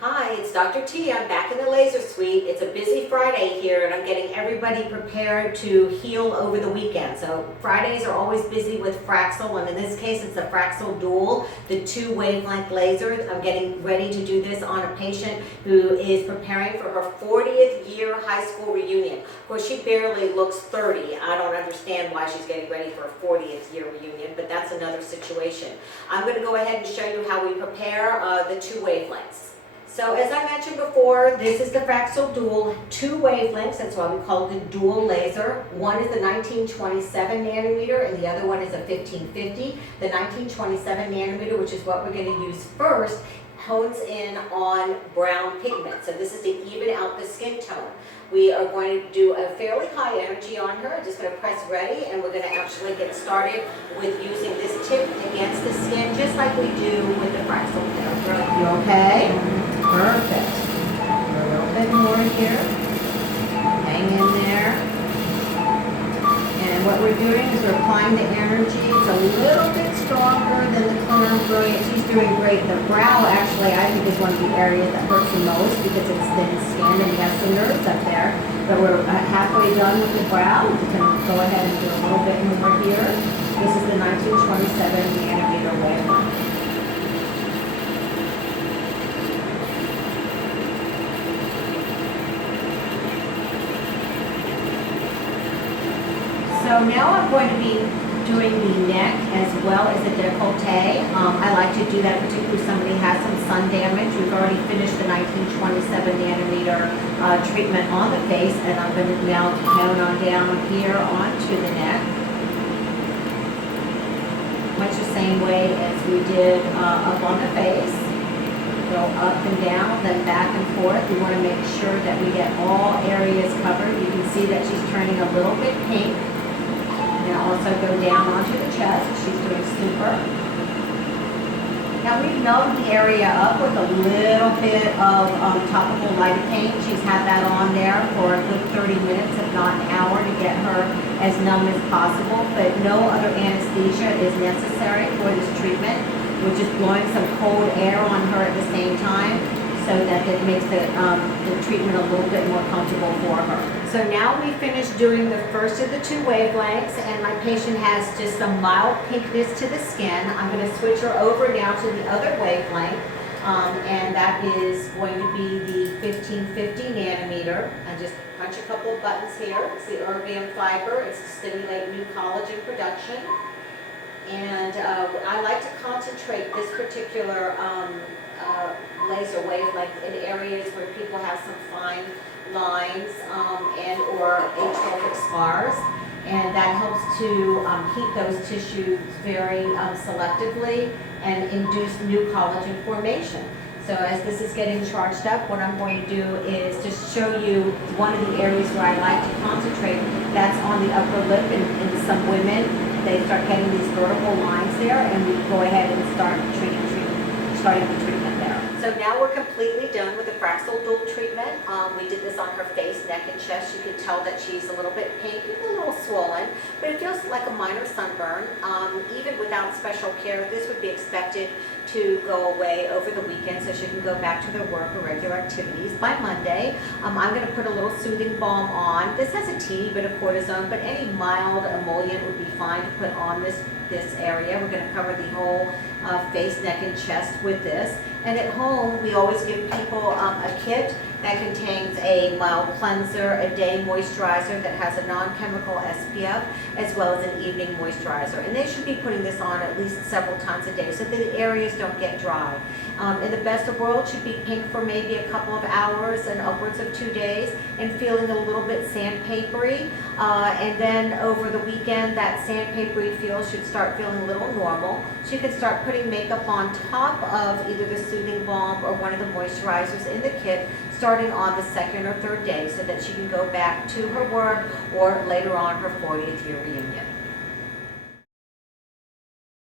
Hi, it's Dr. T. I'm back in the laser suite. It's a busy Friday here and I'm getting everybody prepared to heal over the weekend. So Fridays are always busy with Fraxel, and in this case it's the Fraxel Dual, the 2 wavelength laser. I'm getting ready to do this on a patient who is preparing for her 40th year high school reunion. Of course, she barely looks 30. I don't understand why she's getting ready for a 40th year reunion, but that's another situation. I'm going to go ahead and show you how we prepare the 2 wavelengths. So as I mentioned before, this is the Fraxel Dual, 2 wavelengths, that's why we call it the dual laser. One is the 1927 nanometer and the other one is a 1550. The 1927 nanometer, which is what we're going to use first, hones in on brown pigment. So this is to even out the skin tone. We are going to do a fairly high energy on her. I'm just going to press ready and we're going to actually get started with using this tip against the skin just like we do with the Fraxel laser. You okay? Perfect. A little bit more here. Hang in there. And what we're doing is we're applying the energy. It's a little bit stronger than the Clear Brilliant. She's doing great. The brow actually I think is one of the areas that hurts the most because it's thin skin and you have some nerves up there. But we're halfway done with the brow. We can go ahead and do a little bit more here. This is the 1927 nanometer wavelength. So now I'm going to be doing the neck as well as the décolleté. I like to do that particularly if somebody has some sun damage. We've already finished the 1927 nanometer treatment on the face, and I'm going to now hone on down here onto the neck. Much the same way as we did up on the face. Go up and down, then back and forth. We want to make sure that we get all areas covered. You can see that she's turning a little bit pink. Now also go down onto the chest. She's doing super. Now we've numbed the area up with a little bit of topical lidocaine. She's had that on there for a good 30 minutes, if not an hour, to get her as numb as possible. But no other anesthesia is necessary for this treatment. We're just blowing some cold air on her at the same time so that it makes the treatment a little bit more comfortable for her. So now we finished doing the first of the 2 wavelengths, and my patient has just some mild pinkness to the skin. I'm going to switch her over now to the other wavelength, and that is going to be the 1550 nanometer. I just punch a couple of buttons here. It's the erbium fiber. It's to stimulate new collagen production. And I like to concentrate this particular laser wavelength in areas where people have some fine lines and or atrophic scars, and that helps to heat those tissues very selectively and induce new collagen formation. So as this is getting charged up, what I'm going to do is just show you one of the areas where I like to concentrate. That's on the upper lip. In some women, they start getting these vertical lines there, and we go ahead and starting the treatment there. So now we're completely done with the Fraxel Dual treatment. We did this on her face, neck, and chest. You can tell that she's a little bit pink and a little swollen, but it feels like a minor sunburn. Even without special care, this would be expected to go away over the weekend so she can go back to their work or regular activities by Monday. I'm going to put a little soothing balm on. This has a teeny bit of cortisone, but any mild emollient would be fine to put on this area. We're going to cover the whole face, neck, and chest with this. And at home, we always give people a kit that contains a mild cleanser, a day moisturizer that has a non-chemical SPF, as well as an evening moisturizer. And they should be putting this on at least several times a day so that the areas don't get dry. In the best of world, should be pink for maybe a couple of hours and upwards of 2 days and feeling a little bit sandpapery. And then over the weekend, that sandpapery feel should start feeling a little normal. So you can start putting makeup on top of either the soothing balm or one of the moisturizers in the kit starting on the 2nd or 3rd day so that she can go back to her work or later on her 40th year reunion.